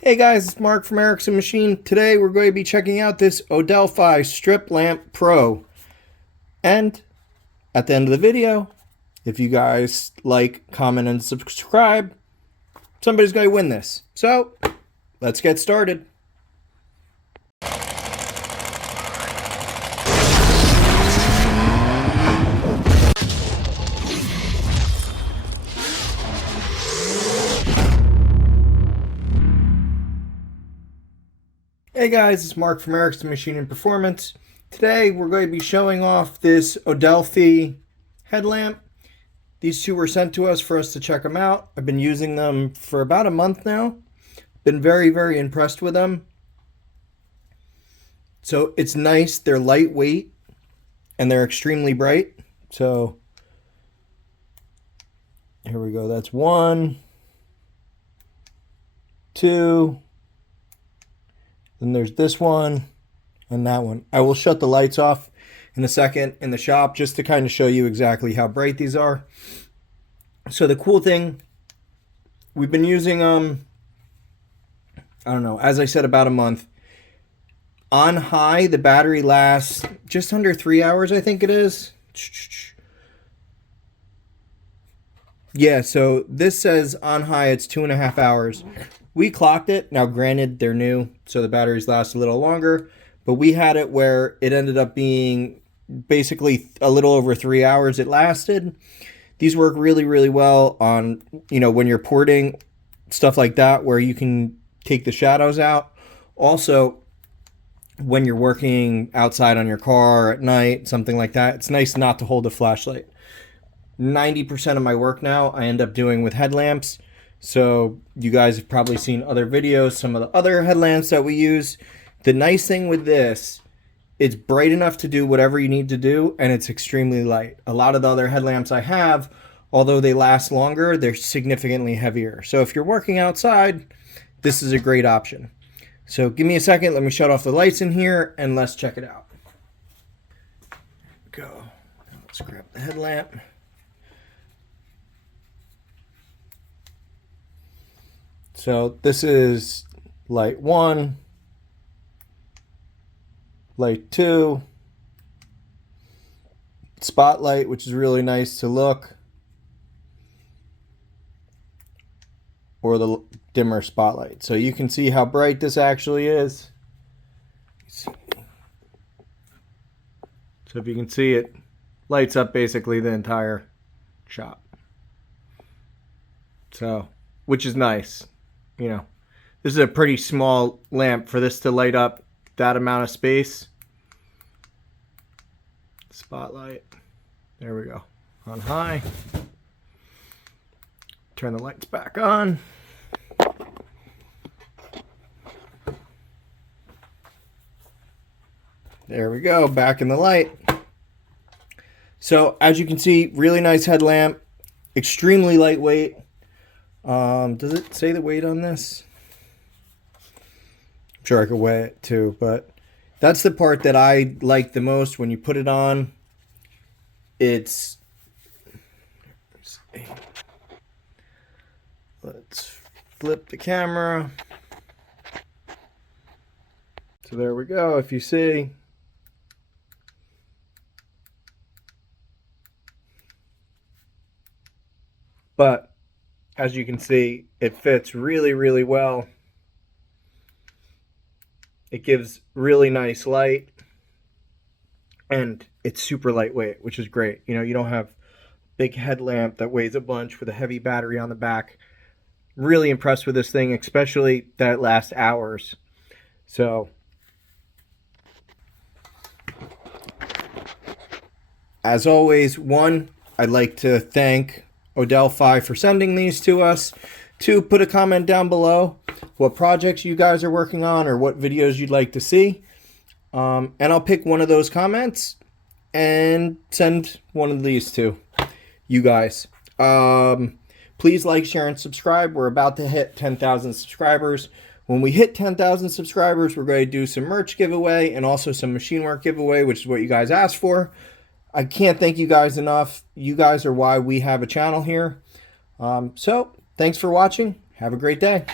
Hey guys, it's Mark from Erickson Machine. Today we're going to be checking out this Odelphi StripLamp Pro. And at the end of the video, if you guys like, comment, and subscribe, somebody's going to win this. So, let's get started. Hey guys, it's Mark from Erickson Machine and Performance. Today we're going to be showing off this Odelphi headlamp. These two were sent to us for us to check them out. I've been using them for about a month now. Been very, very impressed with them. So it's nice, they're lightweight, and they're extremely bright. So here we go, that's 1, 2, then there's this one and that one. I will shut the lights off in a second in the shop just to kind of show you exactly how bright these are. So the cool thing, we've been using them, I don't know, as I said, about a month. On high, the battery lasts just under 3 hours, I think it is. Yeah, so this says on high it's 2.5 hours. We clocked it. Now, granted, they're new, so the batteries last a little longer, but we had it where it ended up being basically a little over 3 hours it lasted. These work really, really well on, when you're porting, stuff like that, where you can take the shadows out. Also, when you're working outside on your car at night, something like that, it's nice not to hold a flashlight. 90% of my work now I end up doing with headlamps. So you guys have probably seen other videos, some of the other headlamps that we use. The nice thing with this, it's bright enough to do whatever you need to do, and it's extremely light. A lot of the other headlamps I have, although they last longer, they're significantly heavier. So if you're working outside, this is a great option. So give me a second, let me shut off the lights in here, and let's check it out. Go. Now let's grab the headlamp. So this is light 1, light 2, spotlight, which is really nice to look, or the dimmer spotlight. So you can see how bright this actually is. So if you can see, it lights up basically the entire shop. So, which is nice. This is a pretty small lamp for this to light up that amount of space. Spotlight. There we go. On high. Turn the lights back on. There we go. Back in the light. So as you can see, really nice headlamp. Extremely lightweight. Does it say the weight on this? I'm sure I could weigh it too, but that's the part that I like the most. When you put it on, let's flip the camera. So there we go, if you see. But as you can see, it fits really, really well. It gives really nice light, and it's super lightweight, which is great. You don't have a big headlamp that weighs a bunch with a heavy battery on the back. Really impressed with this thing, especially that it lasts hours. So, as always, I'd like to thank Odelphi for sending these to us. 2, put a comment down below what projects you guys are working on or what videos you'd like to see. And I'll pick one of those comments and send one of these to you guys. Please like, share, and subscribe. We're about to hit 10,000 subscribers. When we hit 10,000 subscribers, we're going to do some merch giveaway and also some machine work giveaway, which is what you guys asked for. I can't thank you guys enough. You guys are why we have a channel here. So thanks for watching. Have a great day.